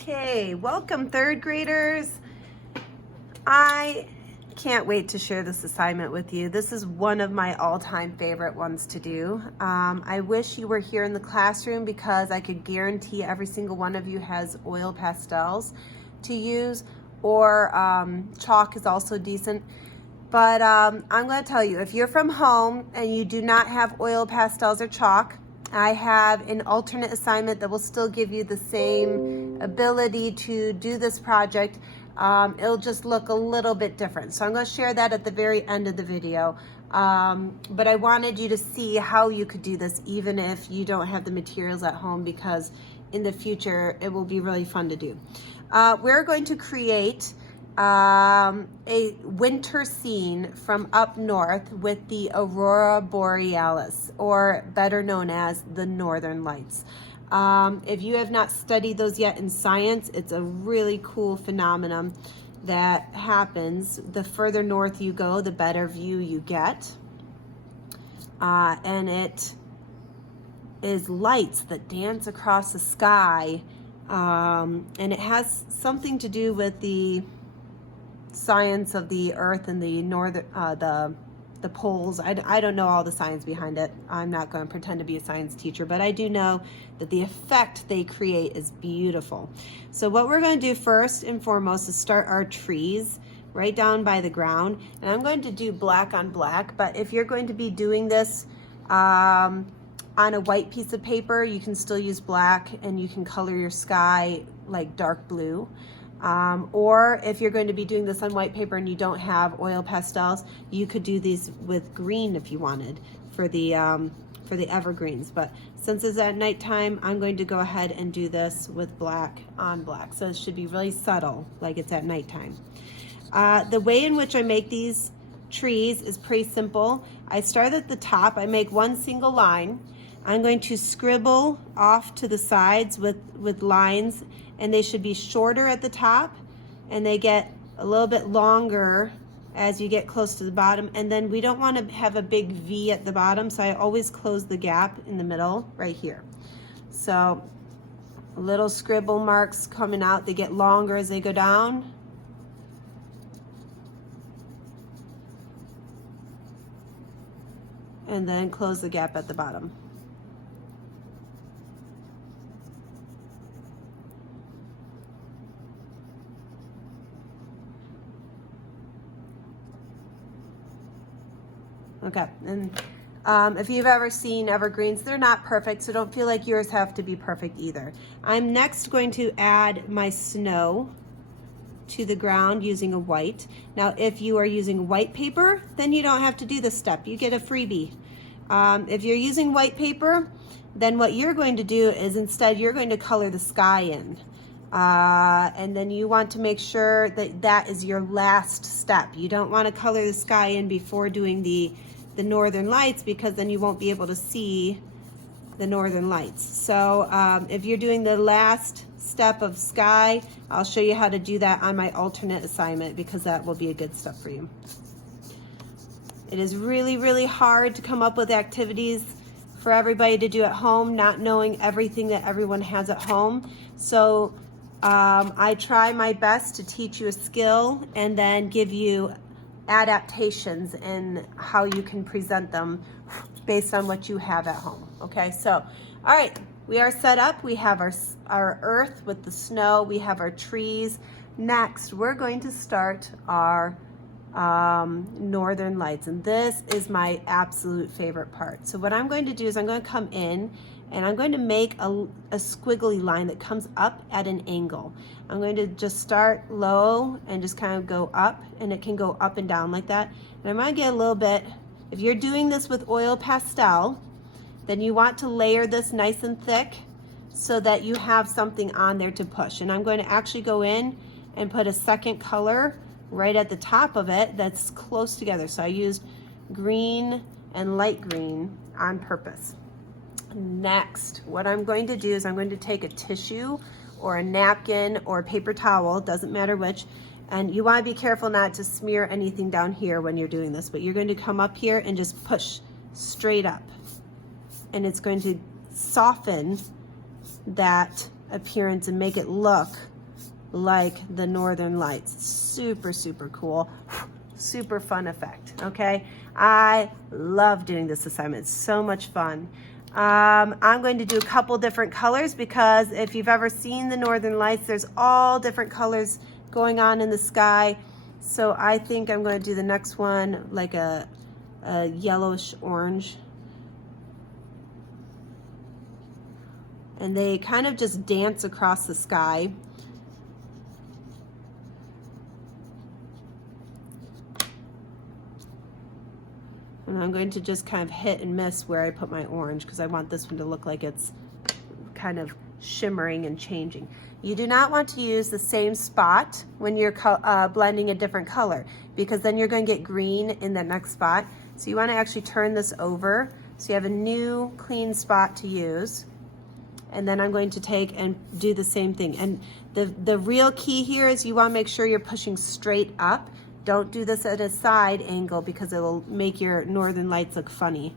Okay, welcome third graders. I can't wait to share this assignment with you. This is one of my all-time favorite ones to do. I wish you were here in the classroom because I could guarantee every single one of you has oil pastels to use, or chalk is also decent. But I'm going to tell you, if you're from home and you do not have oil pastels or chalk, I have an alternate assignment that will still give you the same ability to do this project. It'll just look a little bit different. So I'm going to share that at the very end of the video. But I wanted you to see how you could do this even if you don't have the materials at home, because in the future it will be really fun to do. We're going to create a winter scene from up north with the Aurora Borealis, or better known as the Northern Lights. If you have not studied those yet in science, it's a really cool phenomenon that happens. The further north you go, the better view you get. And it is lights that dance across the sky. And it has something to do with the science of the earth and the northern the poles. I don't know all the science behind it. I'm not going to pretend to be a science teacher, but I do know that the effect they create is beautiful. So what we're going to do first and foremost is start our trees right down by the ground, and I'm going to do black on black. But if you're going to be doing this on a white piece of paper, you can still use black, and you can color your sky like dark blue. Or if you're going to be doing this on white paper and you don't have oil pastels, you could do these with green if you wanted for the evergreens. But since it's at nighttime, I'm going to go ahead and do this with black on black. So it should be really subtle, like it's at nighttime. The way in which I make these trees is pretty simple. I start at the top, I make one single line. I'm going to scribble off to the sides with lines, and they should be shorter at the top, and they get a little bit longer as you get close to the bottom. And then we don't want to have a big V at the bottom, so I always close the gap in the middle right here. So little scribble marks coming out, they get longer as they go down. And then close the gap at the bottom. Okay, and if you've ever seen evergreens, they're not perfect, so don't feel like yours have to be perfect either. I'm next going to add my snow to the ground using a white. Now, if you are using white paper, then you don't have to do this step. You get a freebie. If you're using white paper, then what you're going to do is instead you're going to color the sky in. And then you want to make sure that that is your last step. You don't want to color the sky in before doing the northern lights, because then you won't be able to see the northern lights. So if you're doing the last step of sky, I'll show you how to do that on my alternate assignment, because that will be a good step for you. It is really, really hard to come up with activities for everybody to do at home, not knowing everything that everyone has at home. So I try my best to teach you a skill and then give you adaptations in how you can present them based on what you have at home. Okay, so all right, we are set up. We have our earth with the snow, we have our trees. Next, we're going to start our northern lights, and this is my absolute favorite part. So what I'm going to do is I'm going to come in and I'm going to make a squiggly line that comes up at an angle. I'm going to just start low and just kind of go up, and it can go up and down like that. And I'm going to get a little bit, if you're doing this with oil pastel, then you want to layer this nice and thick so that you have something on there to push. And I'm going to actually go in and put a second color right at the top of it that's close together. So I used green and light green on purpose. Next, what I'm going to do is I'm going to take a tissue or a napkin or a paper towel, doesn't matter which, and you want to be careful not to smear anything down here when you're doing this, but you're going to come up here and just push straight up, and it's going to soften that appearance and make it look like the Northern Lights. Super, super cool. Super fun effect, okay? I love doing this assignment. It's so much fun. I'm going to do a couple different colors because if you've ever seen the Northern Lights, there's all different colors going on in the sky. So I think I'm going to do the next one like a yellowish orange. And they kind of just dance across the sky. And I'm going to just kind of hit and miss where I put my orange because I want this one to look like it's kind of shimmering and changing. You do not want to use the same spot when you're blending a different color because then you're going to get green in the next spot. So you want to actually turn this over so you have a new clean spot to use. And then I'm going to take and do the same thing. And the real key here is you want to make sure you're pushing straight up. Don't do this at a side angle because it'll make your Northern Lights look funny.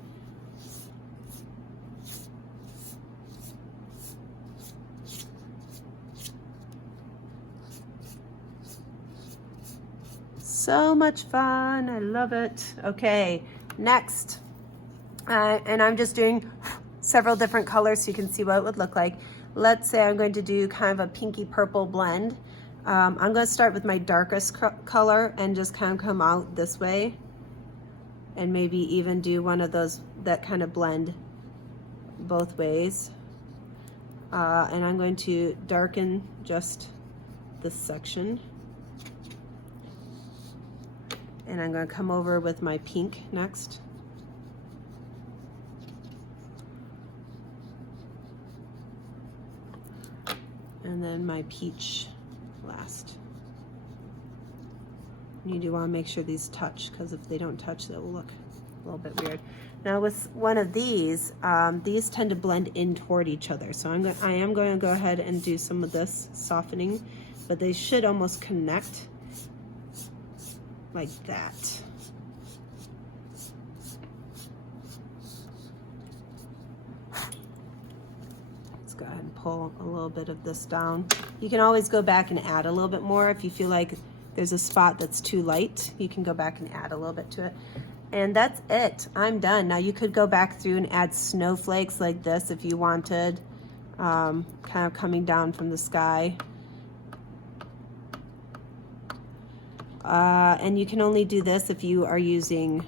So much fun, I love it. Okay, next, and I'm just doing several different colors so you can see what it would look like. Let's say I'm going to do kind of a pinky purple blend. I'm going to start with my darkest color and just kind of come out this way and maybe even do one of those that kind of blend both ways. And I'm going to darken just this section. And I'm going to come over with my pink next. And then my peach last. You do want to make sure these touch because if they don't touch, they'll look a little bit weird. Now with one of these tend to blend in toward each other. So I am going to go ahead and do some of this softening, but they should almost connect like that. Let's go ahead and pull a little bit of this down. You can always go back and add a little bit more if you feel like there's a spot that's too light. You can go back and add a little bit to it. And that's it. I'm done. Now you could go back through and add snowflakes like this if you wanted, kind of coming down from the sky. And you can only do this if you are using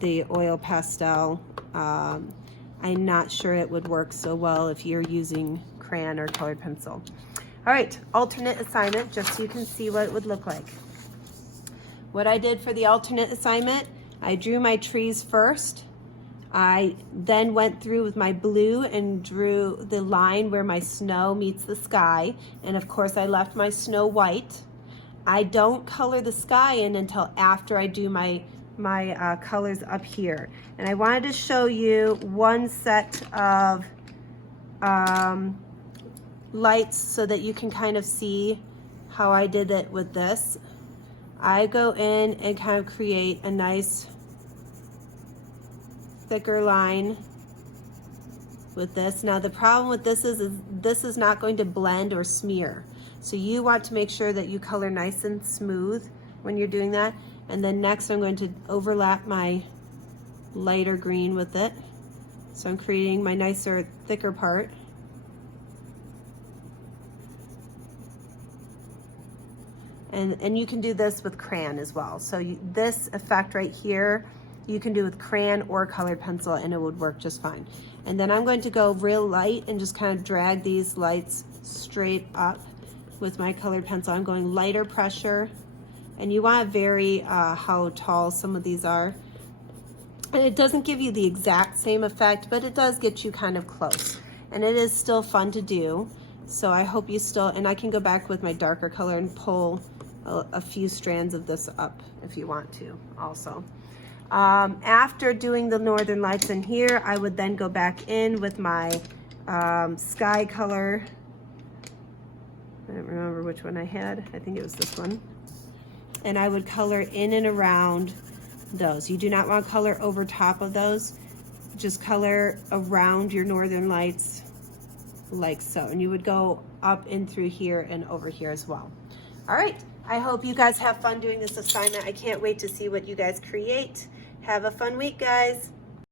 the oil pastel. I'm not sure it would work so well if you're using crayon or colored pencil. All right, alternate assignment, just so you can see what it would look like. What I did for the alternate assignment, I drew my trees first. I then went through with my blue and drew the line where my snow meets the sky. And of course, I left my snow white. I don't color the sky in until after I do my colors up here. And I wanted to show you one set of lights so that you can kind of see how I did it with this. I go in and kind of create a nice thicker line with this. Now the problem with this is this is not going to blend or smear. So you want to make sure that you color nice and smooth when you're doing that. And then next I'm going to overlap my lighter green with it. So I'm creating my nicer, thicker part. And you can do this with crayon as well. So this effect right here, you can do with crayon or colored pencil and it would work just fine. And then I'm going to go real light and just kind of drag these lights straight up with my colored pencil. I'm going lighter pressure. And you want to vary how tall some of these are. And it doesn't give you the exact same effect, but it does get you kind of close. And it is still fun to do. So I hope you still, and I can go back with my darker color and pull a few strands of this up if you want to also. After doing the Northern Lights in here, I would then go back in with my sky color. I don't remember which one I had. I think it was this one. And I would color in and around those. You do not want to color over top of those. Just color around your Northern Lights like so. And you would go up and through here and over here as well. All right, I hope you guys have fun doing this assignment. I can't wait to see what you guys create. Have a fun week, guys.